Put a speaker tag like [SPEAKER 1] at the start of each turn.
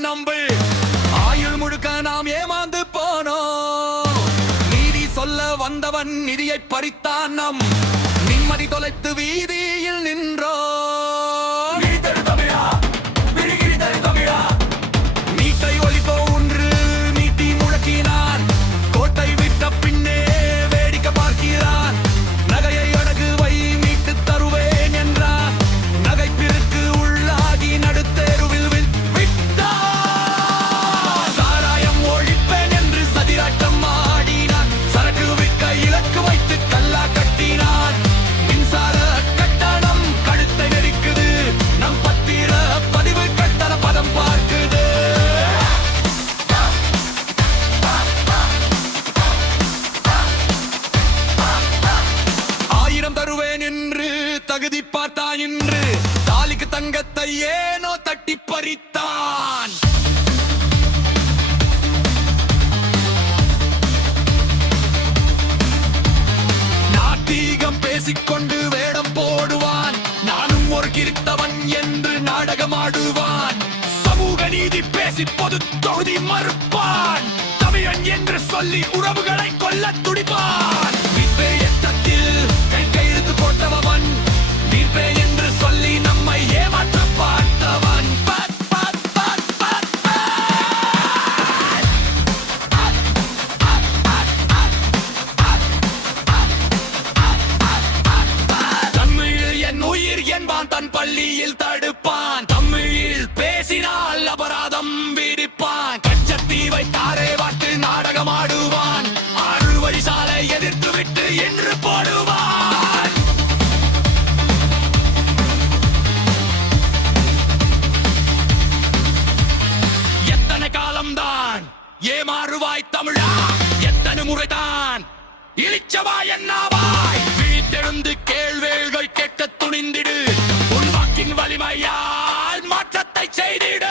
[SPEAKER 1] நம்பு. ஆயுள் முழுக்க நாம் ஏமாந்து போனோம். நீதி சொல்ல வந்தவன் நிதியை பறித்தான் நம். நிம்மதி தொலைத்து வீதியில் நின்றோம். எனக்கு தங்கத்தை ஏனோ தட்டி பறித்தான். நாட்டீகம் பேசிக்கொண்டு வேடம் போடுவான். நானும் ஒரு கிருத்தவன் என்று நாடகமாடுவான். சமூக நீதி பேசி பொது தொகுதி மறுப்பான். தமிழன் என்று சொல்லி உறவுகளை கொல்ல துடிப்பான். பள்ளியில் தடுப்பான். தமிழில் பேசினால் அபராதம் விதிப்பான். கச்சத்தீவை தாரே வாட்டு நாடகமாடுவான். ஆறு வழி சாலை எதிர்த்து விட்டு என்று போடுவான். எத்தனை காலம்தான் ஏமாறுவாய் தமிழா? எத்தனை முறைதான்? இழிச்சவா என்னவா? Say it.